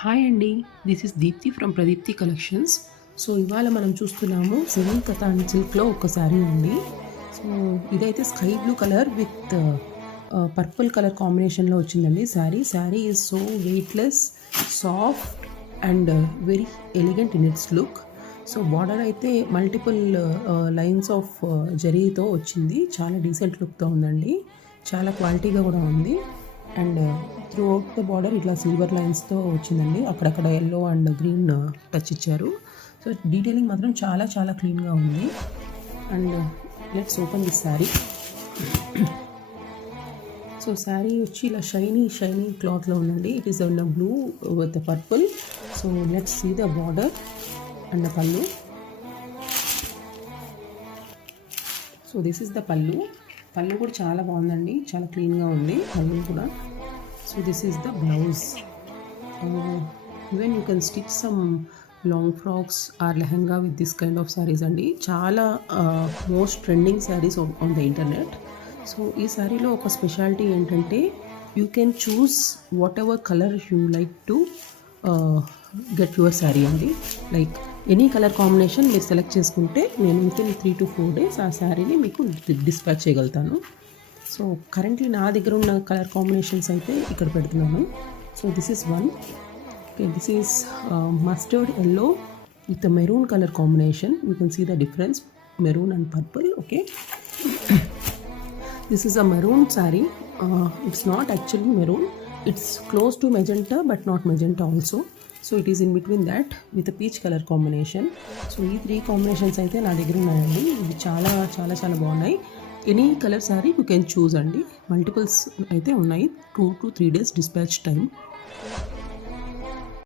హాయ్ అండి, this is Deepthi from Pradeepthi collections. సో ఇవాళ మనం చూస్తున్నాము సెమీ కథాన్ సిల్క్లో ఒక శారీ ఉంది. సో ఇదైతే sky blue colour with purple colour కాంబినేషన్లో వచ్చిందండి. Sari is so weightless, soft and very elegant in it's look. So border అయితే మల్టిపుల్ లైన్స్ ఆఫ్ జరీతో వచ్చింది. చాలా డీసెంట్ లుక్తో ఉందండి, చాలా క్వాలిటీగా కూడా ఉంది. And throughout the border ఇట్లా సిల్వర్ లైన్స్తో వచ్చిందండి. అక్కడక్కడ ఎల్లో అండ్ గ్రీన్ టచ్ ఇచ్చారు. సో డీటెయిలింగ్ మాత్రం చాలా చాలా క్లీన్గా ఉంది. And let's open this sari. So sari వచ్చి ఇలా షైనీ క్లాత్లో ఉందండి. It is an blue with purple. So let's see the border and pallu. So this is the pallu కూడా చాలా బాగుందండి, చాలా క్లీన్గా ఉంది పళ్ళు కూడా. So this is the blouse. Even you can stitch some long frocks or lehenga with this kind of saris అండి. చాలా most trending saris on the internet. So ఈ శారీలో ఒక స్పెషాలిటీ ఏంటంటే you can choose whatever colour you like to get your sari అండి. Like any colour combination మీరు select చేసుకుంటే నేను వితిన్ 3 to 4 days ఆ శారీని మీకు డిస్పాచ్ చేయగలుగుతాను. సో కరెంట్లీ నా దగ్గర ఉన్న కలర్ కాంబినేషన్స్ అయితే ఇక్కడ పెడుతున్నాను. So this is one. Okay, this is mustard yellow with maroon colour combination. You can see the difference, maroon and purple. Okay, this is a maroon sari. It's not actually maroon, it's close to magenta but not magenta also. So it is in between that with a peach color combination. So ఈ 3 కాంబినేషన్స్ అయితే నా దగ్గర ఉన్నాయండి. ఇవి చాలా చాలా చాలా బాగున్నాయి. Any colour sari you can చూస్ అండి. మల్టిపుల్స్ అయితే ఉన్నాయి. 2 to 3 days డిస్పాచ్ టైం.